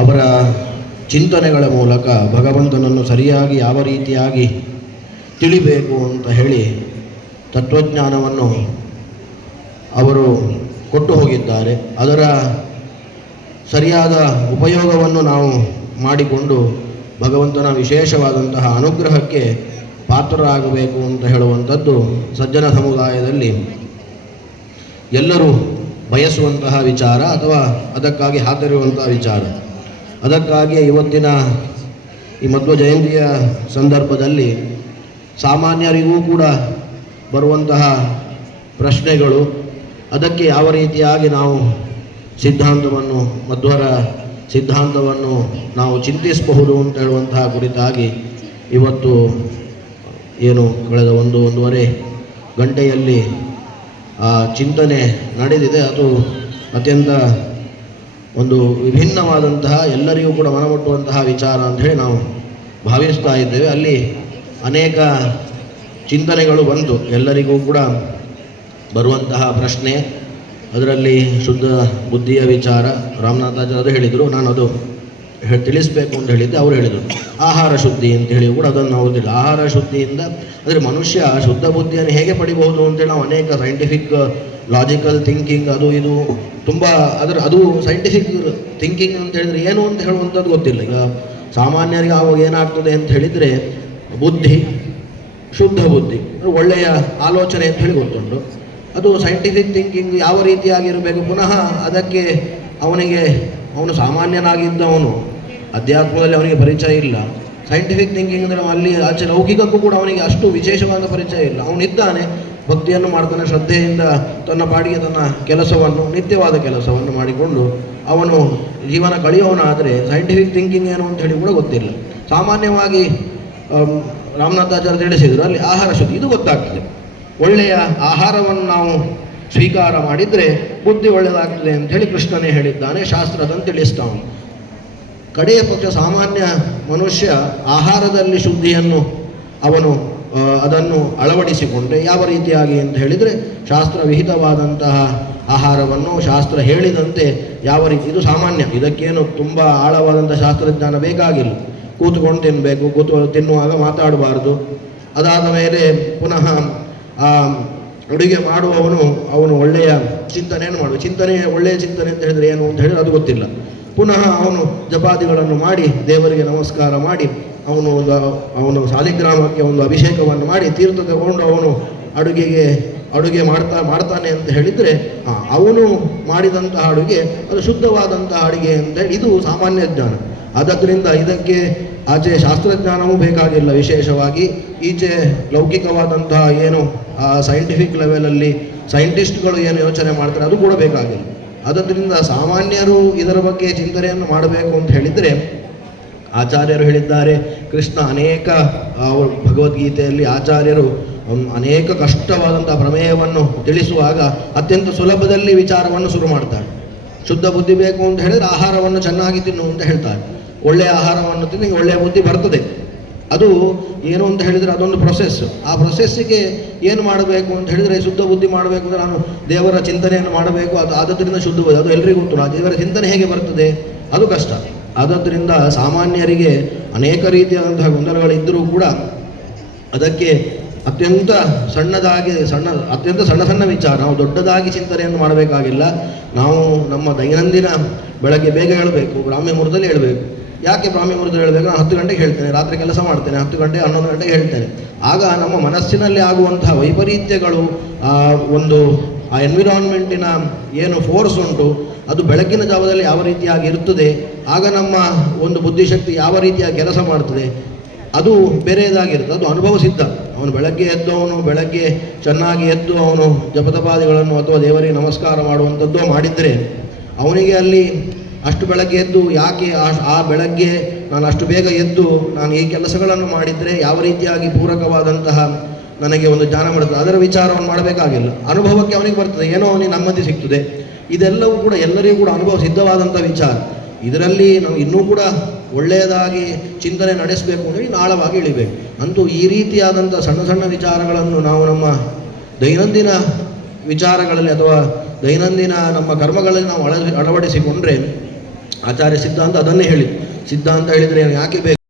ಅವರ ಚಿಂತನೆಗಳ ಮೂಲಕ ಭಗವಂತನನ್ನು ಸರಿಯಾಗಿ ಯಾವ ರೀತಿಯಾಗಿ ತಿಳಿಬೇಕು ಅಂತ ಹೇಳಿ ತತ್ವಜ್ಞಾನವನ್ನು ಅವರು ಕೊಟ್ಟು ಹೋಗಿದ್ದಾರೆ. ಅದರ ಸರಿಯಾದ ಉಪಯೋಗವನ್ನು ನಾವು ಮಾಡಿಕೊಂಡು ಭಗವಂತನ ವಿಶೇಷವಾದಂತಹ ಅನುಗ್ರಹಕ್ಕೆ ಪಾತ್ರರಾಗಬೇಕು ಅಂತ ಹೇಳುವಂಥದ್ದು ಸಜ್ಜನ ಸಮುದಾಯದಲ್ಲಿ ಎಲ್ಲರೂ ಬಯಸುವಂತಹ ವಿಚಾರ ಅಥವಾ ಅದಕ್ಕಾಗಿ ಹಾತರಿರುವಂತಹ ವಿಚಾರ. ಅದಕ್ಕಾಗಿಯೇ ಇವತ್ತಿನ ಈ ಮಧ್ವ ಜಯಂತಿಯ ಸಂದರ್ಭದಲ್ಲಿ ಸಾಮಾನ್ಯರಿಗೂ ಕೂಡ ಬರುವಂತಹ ಪ್ರಶ್ನೆಗಳು, ಅದಕ್ಕೆ ಯಾವ ರೀತಿಯಾಗಿ ನಾವು ಸಿದ್ಧಾಂತವನ್ನು ಮಧ್ವರ ಸಿದ್ಧಾಂತವನ್ನು ನಾವು ಚಿಂತಿಸಬಹುದು ಅಂತ ಹೇಳುವಂತಹ ಕುರಿತಾಗಿ ಇವತ್ತು ಏನು ಕಳೆದ ಒಂದೂವರೆ ಗಂಟೆಯಲ್ಲಿ ಚಿಂತನೆ ನಡೆದಿದೆ. ಅದು ಅತ್ಯಂತ ಒಂದು ವಿಭಿನ್ನವಾದಂತಹ ಎಲ್ಲರಿಗೂ ಕೂಡ ಮನಮುಟ್ಟುವಂತಹ ವಿಚಾರ ಅಂಥೇಳಿ ನಾವು ಭಾವಿಸ್ತಾ ಇದ್ದೇವೆ. ಅಲ್ಲಿ ಅನೇಕ ಚಿಂತನೆಗಳು ಬಂತು, ಎಲ್ಲರಿಗೂ ಕೂಡ ಬರುವಂತಹ ಪ್ರಶ್ನೆ. ಅದರಲ್ಲಿ ಶುದ್ಧ ಬುದ್ಧಿಯ ವಿಚಾರ ರಾಮನಾಥಾಚಾರ್ಯ ಅದು ಹೇಳಿದರು, ನಾನು ಅದು ತಿಳಿಸಬೇಕು ಅಂತ ಹೇಳಿದ್ದೆ. ಅವರು ಹೇಳಿದರು ಆಹಾರ ಶುದ್ಧಿ ಅಂತ ಹೇಳಿ ಕೂಡ ಅದನ್ನು ನಾವು ತಿಳಿದ. ಆಹಾರ ಶುದ್ಧಿಯಿಂದ ಅಂದರೆ ಮನುಷ್ಯ ಶುದ್ಧ ಬುದ್ಧಿಯನ್ನು ಹೇಗೆ ಪಡಿಬಹುದು ಅಂತೇಳಿ ನಾವು ಅನೇಕ ಸೈಂಟಿಫಿಕ್ ಲಾಜಿಕಲ್ ಥಿಂಕಿಂಗ್ ಅದು ಇದು ತುಂಬ ಅದು ಸೈಂಟಿಫಿಕ್ ಥಿಂಕಿಂಗ್ ಅಂತ ಹೇಳಿದರೆ ಏನು ಅಂತ ಹೇಳುವಂಥದ್ದು ಗೊತ್ತಿಲ್ಲ. ಈಗ ಸಾಮಾನ್ಯರಿಗೆ ಆವಾಗ ಏನಾಗ್ತದೆ ಅಂತ ಹೇಳಿದರೆ ಬುದ್ಧಿ, ಶುದ್ಧ ಬುದ್ಧಿ, ಒಳ್ಳೆಯ ಆಲೋಚನೆ ಅಂತ ಹೇಳಿ ಗೊತ್ತುಂಟು. ಅದು ಸೈಂಟಿಫಿಕ್ ಥಿಂಕಿಂಗ್ ಯಾವ ರೀತಿಯಾಗಿರಬೇಕು, ಪುನಃ ಅದಕ್ಕೆ ಅವನು ಸಾಮಾನ್ಯನಾಗಿದ್ದವನು, ಅಧ್ಯಾತ್ಮದಲ್ಲಿ ಅವನಿಗೆ ಪರಿಚಯ ಇಲ್ಲ. ಸೈಂಟಿಫಿಕ್ ಥಿಂಕಿಂಗ್ ಅಂದರೆ ಅಲ್ಲಿ ಆಚೆ ಲೌಕಿಕಕ್ಕೂ ಕೂಡ ಅವನಿಗೆ ಅಷ್ಟು ವಿಶೇಷವಾದ ಪರಿಚಯ ಇಲ್ಲ. ಅವನಿದ್ದಾನೆ, ಭಕ್ತಿಯನ್ನು ಮಾಡ್ತಾನೆ, ಶ್ರದ್ಧೆಯಿಂದ ತನ್ನ ಪಾಡಿಗೆ ತನ್ನ ಕೆಲಸವನ್ನು, ನಿತ್ಯವಾದ ಕೆಲಸವನ್ನು ಮಾಡಿಕೊಂಡು ಅವನು ಜೀವನ ಕಳೆಯೋನಾದರೆ ಸೈಂಟಿಫಿಕ್ ಥಿಂಕಿಂಗ್ ಏನು ಅಂತ ಹೇಳಿ ಕೂಡ ಗೊತ್ತಿಲ್ಲ. ಸಾಮಾನ್ಯವಾಗಿ ರಾಮನಾಥಾಚಾರ್ಯ ತಿಳಿಸಿದರು ಅಲ್ಲಿ ಆಹಾರ ಶುದ್ಧಿ ಇದು ಗೊತ್ತಾಗ್ತದೆ. ಒಳ್ಳೆಯ ಆಹಾರವನ್ನು ನಾವು ಸ್ವೀಕಾರ ಮಾಡಿದರೆ ಬುದ್ಧಿ ಒಳ್ಳೆಯದಾಗ್ತದೆ ಅಂತ ಹೇಳಿ ಕೃಷ್ಣನೇ ಹೇಳಿದ್ದಾನೆ, ಶಾಸ್ತ್ರದಂತೆ ತಿಳಿಸ್ತಾನೆ. ಕಡೆಯ ಪಕ್ಷ ಸಾಮಾನ್ಯ ಮನುಷ್ಯ ಆಹಾರದಲ್ಲಿ ಶುದ್ಧಿಯನ್ನು ಅವನು ಅದನ್ನು ಅಳವಡಿಸಿಕೊಂಡ್ರೆ ಯಾವ ರೀತಿಯಾಗಿ ಅಂತ ಹೇಳಿದರೆ ಶಾಸ್ತ್ರ ವಿಹಿತವಾದಂತಹ ಆಹಾರವನ್ನು ಶಾಸ್ತ್ರ ಹೇಳಿದಂತೆ ಯಾವ ರೀತಿ, ಇದು ಸಾಮಾನ್ಯ, ಇದಕ್ಕೇನು ತುಂಬ ಆಳವಾದಂಥ ಶಾಸ್ತ್ರಜ್ಞಾನ ಬೇಕಾಗಿಲ್ಲ. ಕೂತ್ಕೊಂಡು ತಿನ್ನಬೇಕು, ತಿನ್ನುವಾಗ ಮಾತಾಡಬಾರ್ದು. ಅದಾದ ಮೇಲೆ ಪುನಃ ಅಡುಗೆ ಅವನು ಒಳ್ಳೆಯ ಚಿಂತನೆಯನ್ನು ಒಳ್ಳೆಯ ಚಿಂತನೆ ಅಂತ ಹೇಳಿದರೆ ಏನು ಅಂತ ಹೇಳಿದ್ರೆ ಅದು ಗೊತ್ತಿಲ್ಲ. ಪುನಃ ಅವನು ಜಪಾದಿಗಳನ್ನು ಮಾಡಿ ದೇವರಿಗೆ ನಮಸ್ಕಾರ ಮಾಡಿ ಅವನು ಸಾಲಿಗ್ರಾಮಕ್ಕೆ ಒಂದು ಅಭಿಷೇಕವನ್ನು ಮಾಡಿ ತೀರ್ಥ ತಗೊಂಡು ಅವನು ಅಡುಗೆ ಮಾಡ್ತಾನೆ ಅಂತ ಹೇಳಿದರೆ ಅವನು ಮಾಡಿದಂತಹ ಅಡುಗೆ ಅದು ಶುದ್ಧವಾದಂತಹ ಅಡುಗೆ ಅಂತ ಹೇಳಿ ಇದು ಸಾಮಾನ್ಯ ಜ್ಞಾನ. ಆದ್ದರಿಂದ ಇದಕ್ಕೆ ಆಚೆ ಶಾಸ್ತ್ರಜ್ಞಾನವೂ ಬೇಕಾಗಿಲ್ಲ. ವಿಶೇಷವಾಗಿ ಈಚೆ ಲೌಕಿಕವಾದಂತಹ ಏನು ಸೈಂಟಿಫಿಕ್ ಲೆವೆಲಲ್ಲಿ ಸೈಂಟಿಸ್ಟ್ಗಳು ಏನು ಯೋಚನೆ ಮಾಡ್ತಾರೆ ಅದು ಕೂಡ ಬೇಕಾಗಿಲ್ಲ. ಆದ್ದರಿಂದ ಸಾಮಾನ್ಯರು ಇದರ ಬಗ್ಗೆ ಚಿಂತನೆಯನ್ನು ಮಾಡಬೇಕು ಅಂತ ಹೇಳಿದರೆ ಆಚಾರ್ಯರು ಹೇಳಿದ್ದಾರೆ. ಕೃಷ್ಣ ಅನೇಕ ಭಗವದ್ಗೀತೆಯಲ್ಲಿ ಆಚಾರ್ಯರು ಅನೇಕ ಕಷ್ಟವಾದಂಥ ಪ್ರಮೇಯವನ್ನು ತಿಳಿಸುವಾಗ ಅತ್ಯಂತ ಸುಲಭದಲ್ಲಿ ವಿಚಾರವನ್ನು ಶುರು ಮಾಡ್ತಾರೆ. ಶುದ್ಧ ಬುದ್ಧಿ ಬೇಕು ಅಂತ ಹೇಳಿದರೆ ಆಹಾರವನ್ನು ಚೆನ್ನಾಗಿ ತಿನ್ನು ಅಂತ ಹೇಳ್ತಾರೆ. ಒಳ್ಳೆಯ ಆಹಾರವನ್ನು ತಿಂದು ಒಳ್ಳೆಯ ಬುದ್ಧಿ ಬರ್ತದೆ. ಅದು ಏನು ಅಂತ ಹೇಳಿದರೆ ಅದೊಂದು ಪ್ರೊಸೆಸ್. ಆ ಪ್ರೊಸೆಸ್ಸಿಗೆ ಏನು ಮಾಡಬೇಕು ಅಂತ ಹೇಳಿದರೆ ಶುದ್ಧ ಬುದ್ಧಿ ಮಾಡಬೇಕು ಅಂದರೆ ನಾನು ದೇವರ ಚಿಂತನೆಯನ್ನು ಮಾಡಬೇಕು, ಅದು ಆದ್ದರಿಂದ ಶುದ್ಧ ಬುದ್ಧಿ ಅದು ಎಲ್ರಿಗೂ ಗೊತ್ತು. ಆ ದೇವರ ಚಿಂತನೆ ಹೇಗೆ ಬರ್ತದೆ ಅದು ಕಷ್ಟ. ಆದ್ದರಿಂದ ಸಾಮಾನ್ಯರಿಗೆ ಅನೇಕ ರೀತಿಯಾದಂತಹ ಗೊಂದಲಗಳಿದ್ದರೂ ಕೂಡ ಅದಕ್ಕೆ ಅತ್ಯಂತ ಸಣ್ಣ ವಿಚಾರ, ನಾವು ದೊಡ್ಡದಾಗಿ ಚಿಂತನೆಯನ್ನು ಮಾಡಬೇಕಾಗಿಲ್ಲ. ನಾವು ನಮ್ಮ ದೈನಂದಿನ ಬೆಳಗ್ಗೆ ಬೇಗ ಹೇಳಬೇಕು, ಬ್ರಾಹ್ಮಿ ಮುಹೂರ್ತದಲ್ಲಿ ಹೇಳಬೇಕು. ಯಾಕೆ ಬ್ರಾಹ್ಮಿ ಮುಹೂರ್ತದಲ್ಲಿ ಹೇಳಬೇಕು? ನಾನು 10 ಗಂಟೆಗೆ ಹೇಳ್ತೇನೆ, ರಾತ್ರಿ ಕೆಲಸ ಮಾಡ್ತೇನೆ, 10 ಗಂಟೆ 11 ಗಂಟೆಗೆ ಹೇಳ್ತೇನೆ. ಆಗ ನಮ್ಮ ಮನಸ್ಸಿನಲ್ಲಿ ಆಗುವಂತಹ ವೈಪರೀತ್ಯಗಳು, ಆ ಎನ್ವಿರಾನ್ಮೆಂಟಿನ ಏನು ಫೋರ್ಸ್ ಉಂಟು ಅದು ಬೆಳಗಿನ ಜಾವದಲ್ಲಿ ಯಾವ ರೀತಿಯಾಗಿ ಇರ್ತದೆ, ಆಗ ನಮ್ಮ ಒಂದು ಬುದ್ಧಿಶಕ್ತಿ ಯಾವ ರೀತಿಯಾಗಿ ಕೆಲಸ ಮಾಡ್ತದೆ ಅದು ಬೇರೆಯದಾಗಿರುತ್ತೆ. ಅದು ಅನುಭವ ಸಿದ್ಧ. ಅವನು ಬೆಳಗ್ಗೆ ಚೆನ್ನಾಗಿ ಎದ್ದು ಅವನು ಜಪತಪಾದಿಗಳನ್ನು ಅಥವಾ ದೇವರಿಗೆ ನಮಸ್ಕಾರ ಮಾಡುವಂಥದ್ದು ಮಾಡಿದರೆ ಅವನಿಗೆ ಅಲ್ಲಿ ಅಷ್ಟು ಬೆಳಗ್ಗೆ ಎದ್ದು ಯಾಕೆ ಆ ಬೆಳಗ್ಗೆ ನಾನು ಅಷ್ಟು ಬೇಗ ಎದ್ದು ನಾನು ಈ ಕೆಲಸಗಳನ್ನು ಮಾಡಿದರೆ ಯಾವ ರೀತಿಯಾಗಿ ಪೂರಕವಾದಂತಹ ನನಗೆ ಒಂದು ಜ್ಞಾನ ಬರ್ತದೆ, ಅದರ ವಿಚಾರವನ್ನು ಮಾಡಬೇಕಾಗಿಲ್ಲ. ಅನುಭವಕ್ಕೆ ಅವನಿಗೆ ಬರ್ತದೆ, ಏನೋ ಅವನಿಗೆ ನೆಮ್ಮದಿ ಸಿಗ್ತದೆ. ಇದೆಲ್ಲವೂ ಕೂಡ ಎಲ್ಲರಿಗೂ ಕೂಡ ಅನುಭವ ಸಿದ್ಧವಾದಂಥ ವಿಚಾರ. ಇದರಲ್ಲಿ ನಾವು ಇನ್ನೂ ಕೂಡ ಒಳ್ಳೆಯದಾಗಿ ಚಿಂತನೆ ನಡೆಸಬೇಕು ಅಂದರೆ ಆಳವಾಗಿ ಇಳಿಬೇಕು. ಅಂತೂ ಈ ರೀತಿಯಾದಂಥ ಸಣ್ಣ ವಿಚಾರಗಳನ್ನು ನಾವು ನಮ್ಮ ದೈನಂದಿನ ವಿಚಾರಗಳಲ್ಲಿ ಅಥವಾ ದೈನಂದಿನ ನಮ್ಮ ಕರ್ಮಗಳಲ್ಲಿ ನಾವು ಅಳವಡಿಸಿಕೊಂಡ್ರೆ ಆಚಾರ್ಯ ಸಿದ್ಧಾಂತ ಅದನ್ನೇ ಹೇಳಿದ್ದು. ಸಿದ್ಧಾಂತ ಹೇಳಿದರೆ ಏನು ಯಾಕೆ ಬೇಕು?